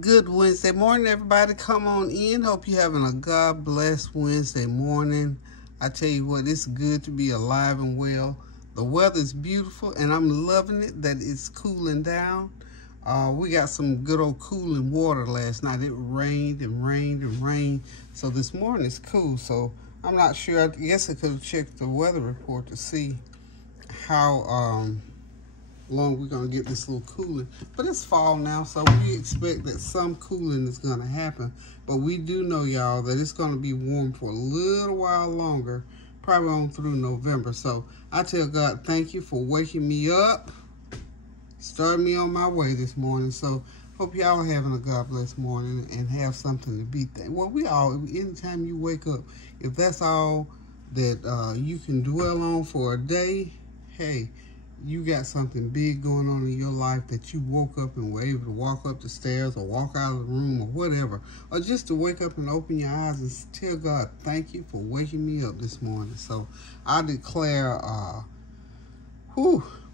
Good Wednesday morning, everybody. Come on in. Hope you're having a God bless Wednesday morning. I tell you what, it's good to be alive and well. The weather's beautiful, and I'm loving it that it's cooling down. We got some good old cooling water last night. It rained and rained and rained, so this morning it's cool. So I'm not sure. I guess I could have checked the weather report to see how long we're going to get this little cooling. But it's fall now, so we expect that some cooling is going to happen. But we do know, y'all, that it's going to be warm for a little while longer, probably on through November. So I tell God, thank you for waking me up, starting me on my way this morning. So hope y'all are having a God bless morning and have something to be thankful. Well, we all, anytime you wake up, if that's all that you can dwell on for a day, hey, you got something big going on in your life, that you woke up and were able to walk up the stairs or walk out of the room or whatever, or just to wake up and open your eyes and tell God, thank you for waking me up this morning. So I declare,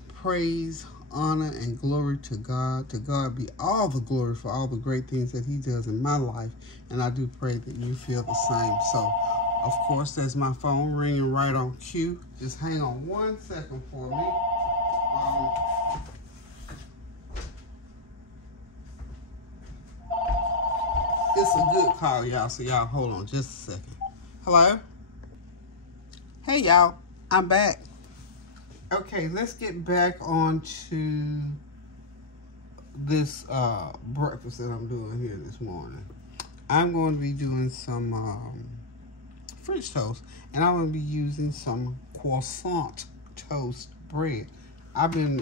praise, honor, and glory to God. To God be all the glory for all the great things that he does in my life. And I do pray that you feel the same. So, of course, there's my phone ringing right on cue. Just hang on 1 second for me. It's a good call, y'all, so y'all hold on just a second. Hello? Hey, y'all, I'm back. Okay, let's get back on to this breakfast that I'm doing here this morning. I'm going to be doing some French toast, and I'm going to be using some Croissant toast bread. I've been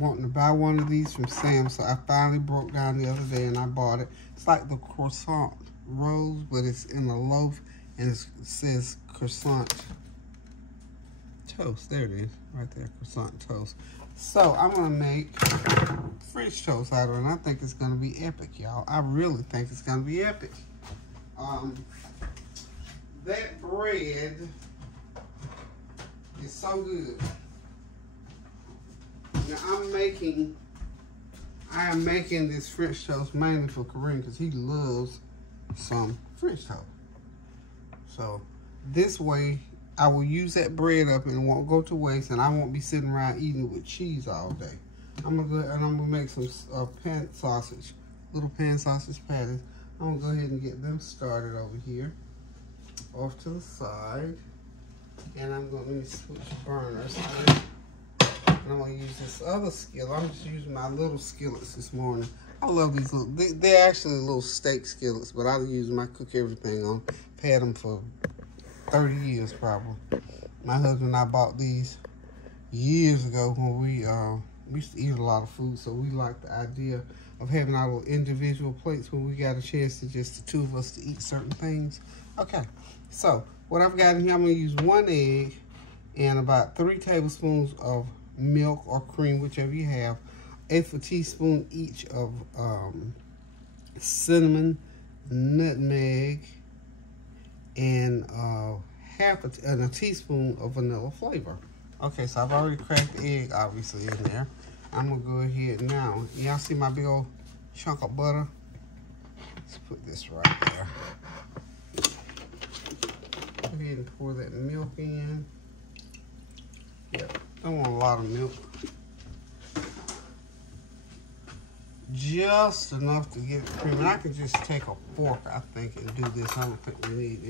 wanting to buy one of these from Sam, so I finally broke down the other day and I bought it. It's like the croissant rolls, but it's in a loaf, and it says croissant toast. There it is, right there, croissant toast. So I'm gonna make French toast out of it, and I think it's gonna be epic, y'all. I really think it's gonna be epic. That bread is so good. Now I am making this French toast mainly for Kareem because he loves some French toast. So this way I will use that bread up and it won't go to waste, and I won't be sitting around eating it with cheese all day. I'm gonna make some pan sausage, little pan sausage patties. I'm gonna go ahead and get them started over here, off to the side, and I'm gonna switch burners. And I'm going to use this other skillet. I'm just using my little skillets this morning. I love these little, they're actually little steak skillets, but I use them, I cook everything on. I've had them for 30 years probably. My husband and I bought these years ago when we used to eat a lot of food, so we like the idea of having our little individual plates when we got a chance to just the two of us to eat certain things. Okay, so what I've got in here, I'm going to use 1 egg and about 3 tablespoons of milk or cream, whichever you have, 1/8 teaspoon each of cinnamon, nutmeg, and a teaspoon of vanilla flavor. Okay, so I've already cracked the egg, obviously, in there. I'm gonna go ahead now. Y'all see my big old chunk of butter? Let's put this right there. Go ahead and pour that milk in. Yep. Don't want a lot of milk. Just enough to get it creamy. And I could just take a fork, I think, and do this. I don't think we need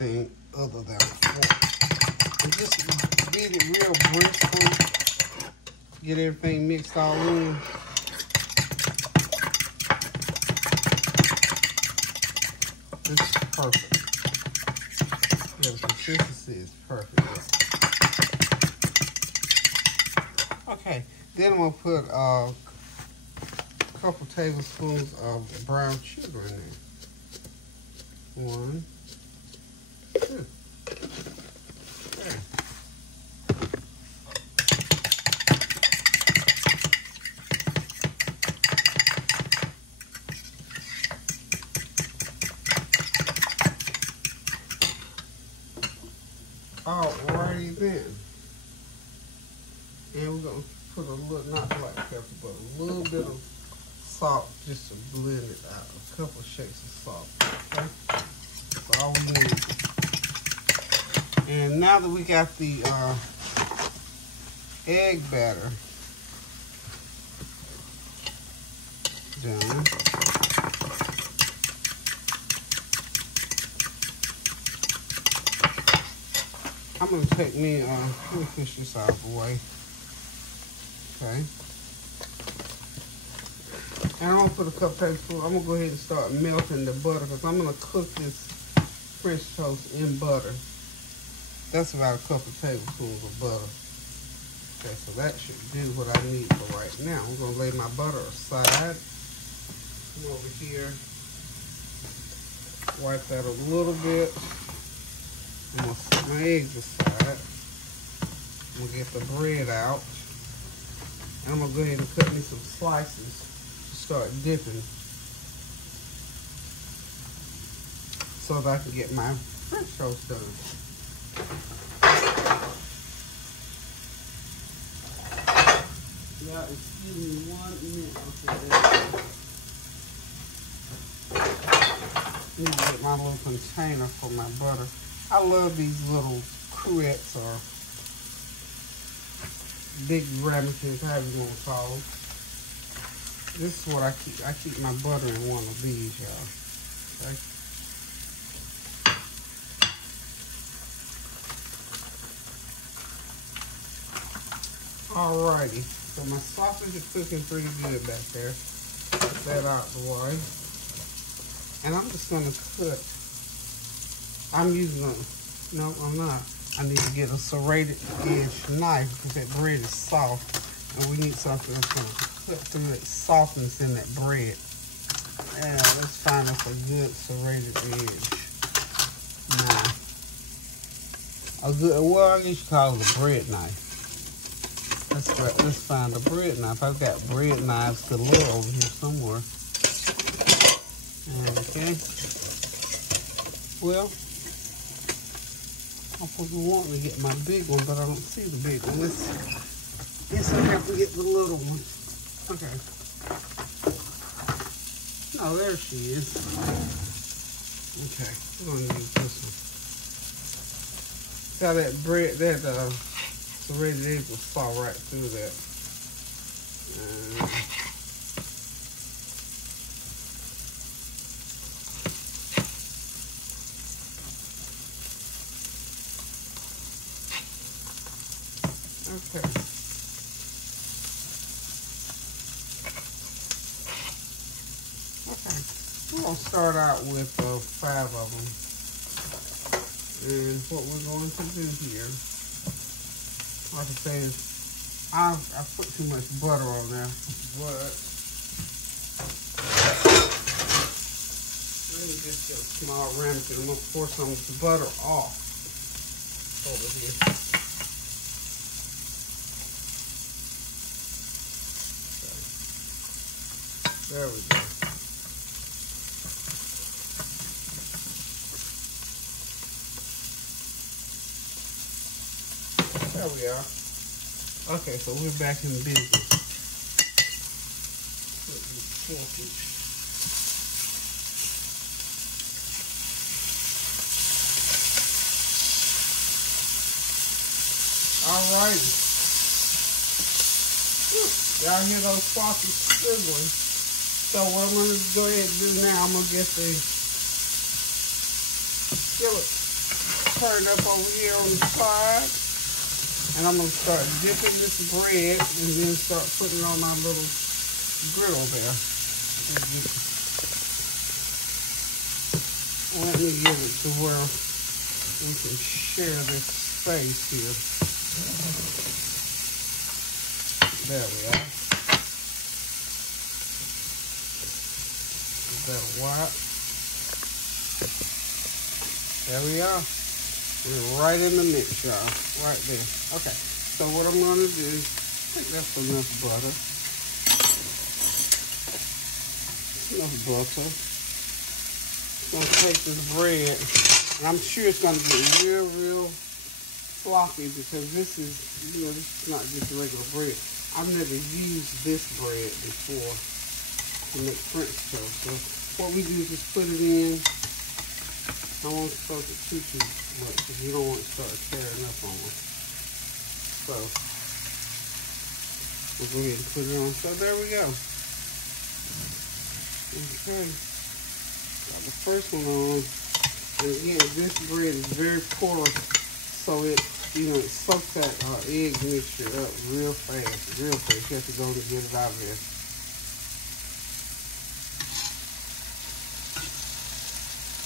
anything other than a fork. And just beat it real briskly. Get everything mixed all in. This is perfect. Yeah, the consistency is perfect. Okay, then I'm going to put a couple tablespoons of brown sugar in there. 1, 2. Okay. Alrighty then. And we're going to put a little, not black pepper, but a little bit of salt just to blend it out. A couple shakes of salt. Okay? That's all we need. And now that we got the egg batter done, I'm going to take me, let me fish this out of the way. Okay. And I'm going to put a couple tablespoons. I'm going to go ahead and start melting the butter because I'm going to cook this French toast in butter. That's about a couple tablespoons of butter. Okay, so that should do what I need for right now. I'm going to lay my butter aside. Come over here. Wipe that a little bit. I'm going to set my eggs aside. I'm going to get the bread out. And I'm going to go ahead and cut me some slices to start dipping so that I can get my French toast done. Yeah, excuse me 1 minute. Okay, I need to get my little container for my butter. I love these little cruets or big ramekins, however you want to call them. This is what I keep. I keep my butter in one of these, y'all. Okay. Alrighty, so my sausage is cooking pretty good back there. Put that out the way. And I'm just gonna cut. I'm using a, no, I'm not. I need to get a serrated edge knife because that bread is soft. And we need something that's gonna cut through that softness in that bread. Yeah, let's find us a good serrated edge knife. A good, well, I guess you call it a bread knife. Let's find a bread knife. I've got bread knives galore over here somewhere. Okay. Well, I was wanting to get my big one, but I don't see the big one. Let's guess I have to get the little one. Okay. Oh, there she is. Okay, we're gonna use this one. Got that bread, that serrated egg will fall right through that. Okay. Okay. We're going to start out with 5 of them. And what we're going to do here, like I say, is I put too much butter on there, but let me just get a small ramekin. I'm going to pour some of the butter off over here. There we go. There we are. Okay, so we're back in business. All right. Y'all hear those sausages sizzling? So what I'm going to go ahead and do now, I'm going to get the skillet turned up over here on the side. And I'm going to start dipping this bread and then start putting it on my little griddle there. Let me get it to where we can share this space here. There we are. That'll wipe. There we are. We're right in the mix, y'all. Right there. Okay. So what I'm going to do, I think that's enough butter. Enough butter. I'm going to take this bread, and I'm sure it's going to get real floppy because this is, you know, this is not just regular bread. I've never used this bread before. to make French toast. So what we do is just put it in. I won't soak it too much because you don't want to start tearing up on it. So we'll go ahead and put it on. So there we go. Okay. Got the first one on. And again, this bread is very porous, so it, it soaks that egg mixture up real fast, real fast. You have to go and get it out of there.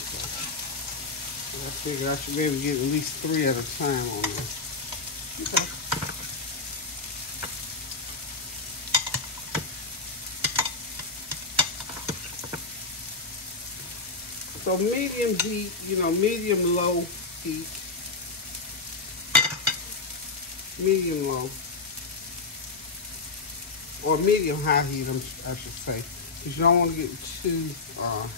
Okay. I figure I should be able to get at least 3 at a time on this. Okay. So medium heat, medium low heat. Medium low. Or medium high heat, I should say. Because you don't want to get too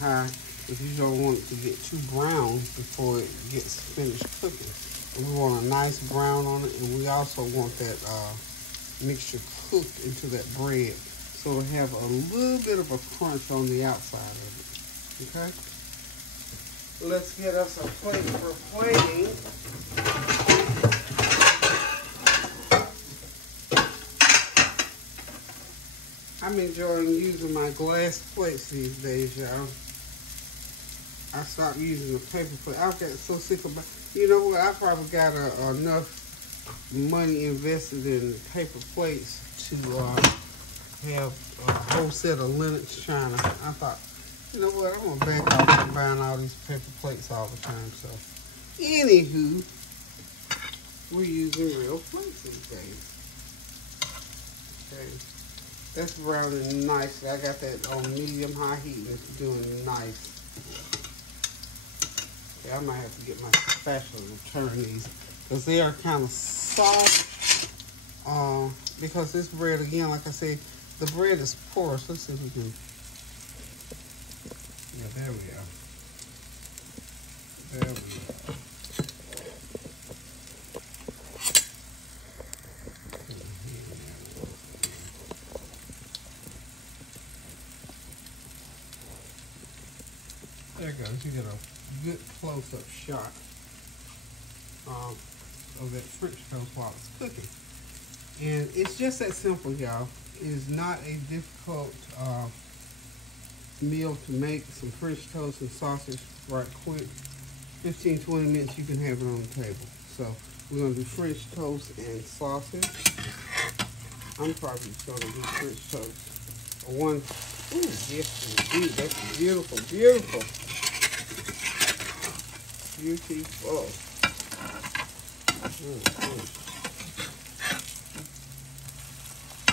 high, because you don't want it to get too brown before it gets finished cooking. And we want a nice brown on it, and we also want that mixture cooked into that bread. So it'll have a little bit of a crunch on the outside of it. Okay? Let's get us a plate for plating. I'm enjoying using my glass plates these days, y'all. I stopped using the paper plate. I've got so sick of it. You know what? I probably got enough money invested in paper plates to have a whole set of Lennox china. I thought, you know what, I'm going to back off from buying all these paper plates all the time. So, anywho, we're using real plates these days. Okay. That's browning nicely. I got that on medium-high heat. It's doing nice. Okay, I might have to get my spatula to turn these, because they are kind of soft. Because this bread, again, like I said, the bread is porous. Let's see if we can... Yeah, there we are. There we are. There it goes. You get a good close-up shot of that French toast while it's cooking. And it's just that simple, y'all. It is not a difficult meal to make. Some French toast and sausage right quick. 15-20 minutes, you can have it on the table. So we're going to do French toast and sausage. I'm probably going to do French toast. One, ooh, yes indeed. That's beautiful, beautiful. Beautiful.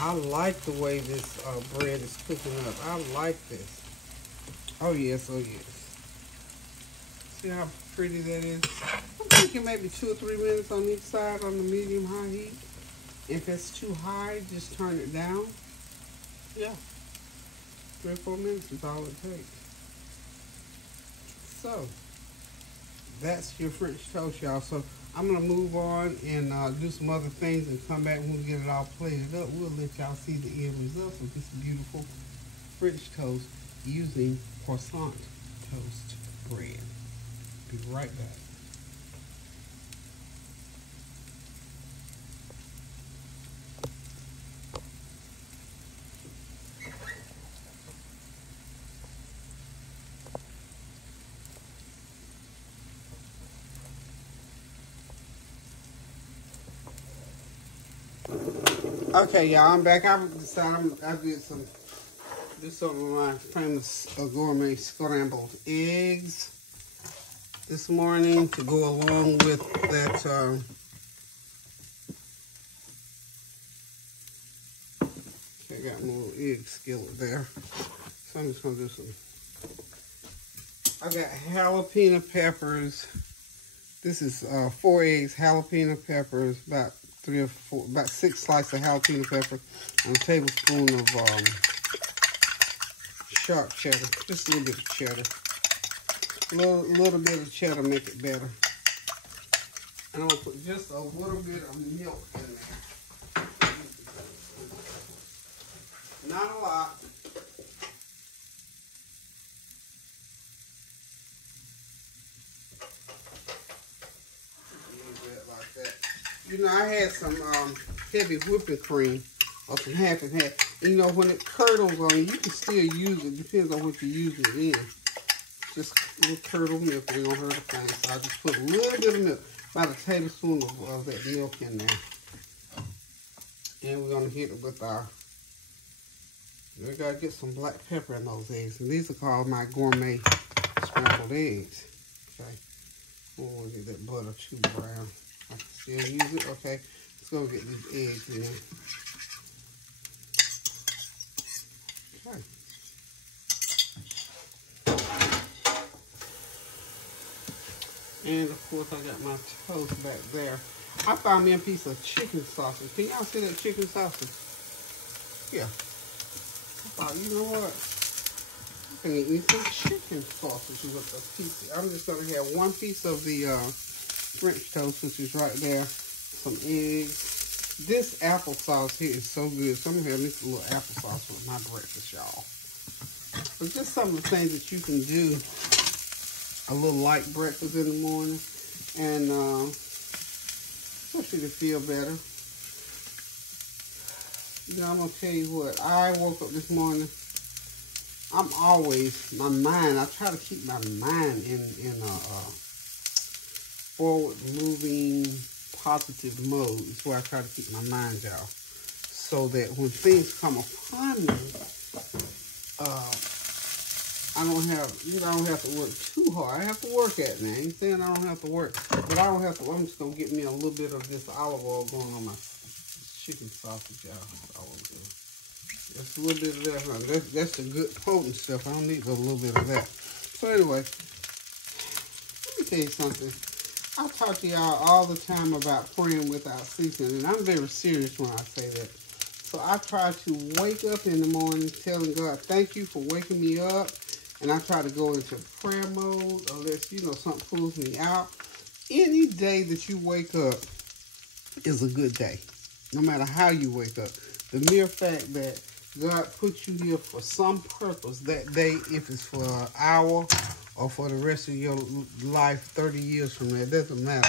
I like the way this bread is cooking up. I like this. Oh yes, oh yes. See how pretty that is? I'm thinking maybe 2 or 3 minutes on each side on the medium-high heat. If it's too high, just turn it down. Yeah. 3 or 4 minutes is all it takes. So, that's your French toast, y'all. So, I'm going to move on and do some other things and come back when we get it all plated up. We'll let y'all see the end results of this beautiful French toast using Croissant toast bread. Be right back. Okay, y'all, I'm back. I've decided I did some of my famous gourmet scrambled eggs this morning to go along with that. Okay, I got my little egg skillet there, so I'm just gonna do some. I got jalapeno peppers. This is 4 eggs, jalapeno peppers, about 3 or 4, about 6 slices of jalapeno pepper, and a tablespoon of sharp cheddar, just a little bit of cheddar. A little bit of cheddar make it better. And I'm gonna put just a little bit of milk in there. Not a lot. You know, I had some heavy whipping cream, or some half and half. And, you know, when it curdles on you, you can still use it. Depends on what you use it in. Just a little curdled milk ain't gonna hurt a thing. So I just put a little bit of milk, about a tablespoon of that milk in there. And we're gonna hit it with our, we gotta get some black pepper in those eggs. And these are called my gourmet scrambled eggs. Okay. Oh, get that butter too brown. I can still use it. Okay. Let's go get these eggs in. Okay. And of course I got my toast back there. I found me a piece of chicken sausage. Can y'all see that chicken sausage? Yeah. I thought, you know what? I can eat me some chicken sausage with a piece. I'm just gonna have one piece of the French toast, which is right there. Some eggs. This applesauce here is so good. So I'm gonna have this little applesauce with my breakfast, y'all. But just some of the things that you can do. A little light breakfast in the morning, and especially to feel better. You know, I'm gonna tell you what. I woke up this morning. I'm always I try to keep my mind in a forward moving, positive mode. Is where I try to keep my mind, y'all, so that when things come upon me, I don't have to work too hard. I have to work at it now. I ain't saying I don't have to work, but I don't have to. I'm just gonna get me a little bit of this olive oil going on my chicken sausage, y'all. Just a little bit of that. Huh? That's the good potent stuff. I don't need a little bit of that. So anyway, let me tell you something. I talk to y'all all the time about praying without ceasing, and I'm very serious when I say that. So I try to wake up in the morning telling God, thank you for waking me up. And I try to go into prayer mode unless, you know, something pulls me out. Any day that you wake up is a good day. No matter how you wake up. The mere fact that God put you here for some purpose that day, if it's for an hour or for the rest of your life 30 years from now, it doesn't matter.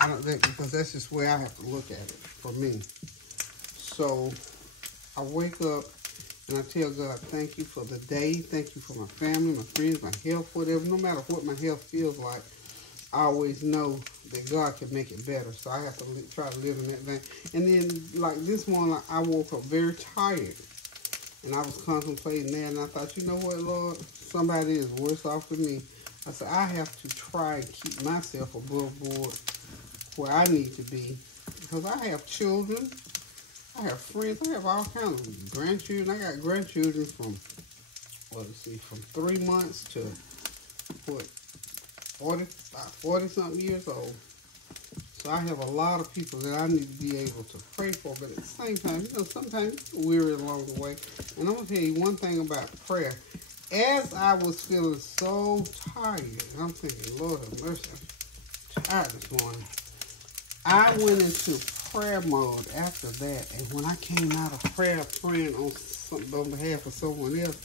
I don't think, because that's just where I have to look at it for me. So I wake up and I tell God, thank you for the day. Thank you for my family, my friends, my health, whatever. No matter what my health feels like, I always know that God can make it better. So I have to try to live in that vein. And then, like this morning, I woke up very tired. And I was contemplating that. And I thought, you know what, Lord? Somebody is worse off than me. I said, I have to try and keep myself above board where I need to be. Because I have children. I have friends. I have all kinds of grandchildren. I got grandchildren from, from 3 months to, 40-something years old. So I have a lot of people that I need to be able to pray for. But at the same time, you know, sometimes you get weary along the way. And I'm going to tell you one thing about prayer. As I was feeling so tired, and I'm thinking, Lord have mercy, I'm tired this morning. I went into prayer mode after that, and when I came out of prayer praying on behalf of someone else,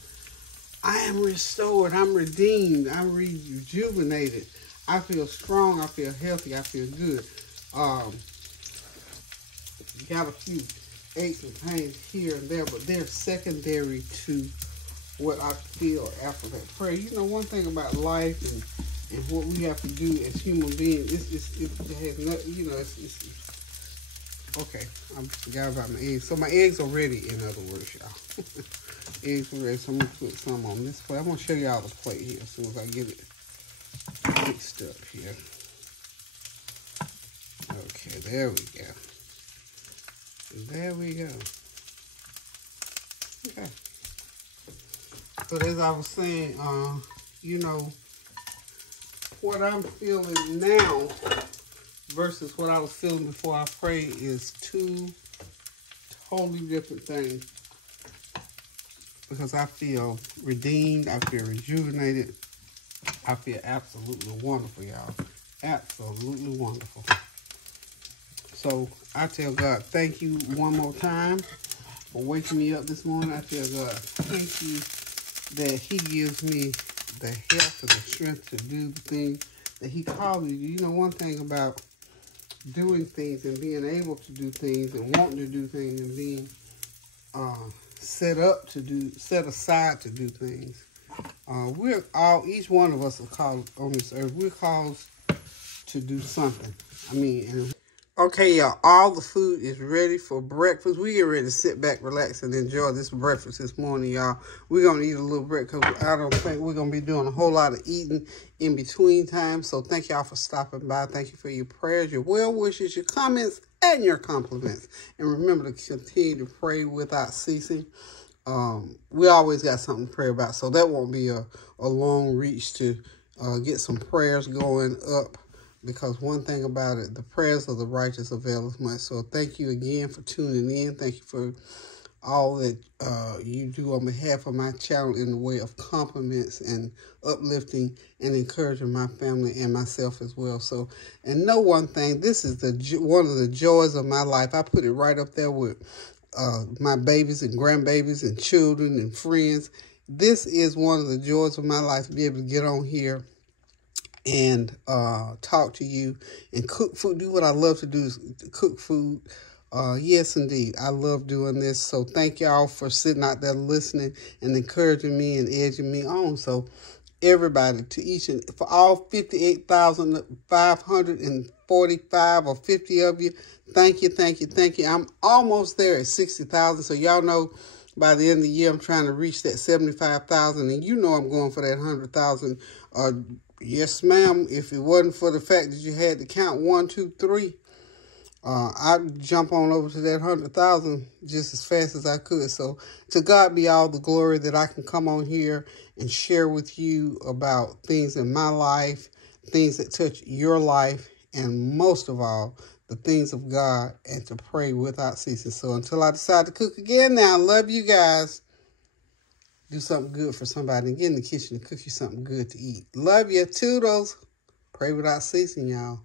I am restored, I'm redeemed, I'm rejuvenated. I feel strong, I feel healthy, I feel good. Got a few aches and pains here and there, but they're secondary to what I feel after that prayer. You know, one thing about life and what we have to do as human beings, it has nothing, you know, okay, I forgot about my eggs. So my eggs are ready, in other words, y'all. Eggs are ready, so I'm going to put some on this plate. I'm going to show y'all the plate here as soon as I get it mixed up here. Okay, there we go. There we go. Okay. But as I was saying, you know, what I'm feeling now versus what I was feeling before I prayed is two totally different things. Because I feel redeemed, I feel rejuvenated, I feel absolutely wonderful, y'all. Absolutely wonderful. So I tell God, thank you one more time for waking me up this morning. I tell God, thank you that He gives me the health and the strength to do the things that He called me to do. You know, one thing about doing things and being able to do things and wanting to do things and being set aside to do things. Each one of us are called on this earth. We're called to do something. Okay, y'all, all the food is ready for breakfast. We get ready to sit back, relax, and enjoy this breakfast this morning, y'all. We're going to eat a little breakfast because I don't think we're going to be doing a whole lot of eating in between time. So thank y'all for stopping by. Thank you for your prayers, your well wishes, your comments, and your compliments. And remember to continue to pray without ceasing. We always got something to pray about, so that won't be a long reach to get some prayers going up. Because one thing about it, the prayers of the righteous avail as much. So thank you again for tuning in. Thank you for all that you do on behalf of my channel in the way of compliments and uplifting and encouraging my family and myself as well. So, and know one thing, this is one of the joys of my life. I put it right up there with my babies and grandbabies and children and friends. This is one of the joys of my life, to be able to get on here and talk to you and cook food. Do what I love to do, is cook food. Yes, indeed. I love doing this. So thank y'all for sitting out there listening and encouraging me and edging me on. So everybody, for all 58,545 or 50 of you, thank you, thank you, thank you. I'm almost there at 60,000. So y'all know by the end of the year, I'm trying to reach that 75,000. And you know I'm going for that 100,000. Yes, ma'am. If it wasn't for the fact that you had to count 1, 2, 3, I'd jump on over to that 100,000 just as fast as I could. So to God be all the glory that I can come on here and share with you about things in my life, things that touch your life, and most of all, the things of God, and to pray without ceasing. So until I decide to cook again now, I love you guys. Do something good for somebody and get in the kitchen and cook you something good to eat. Love you. Toodles. Pray without ceasing, y'all.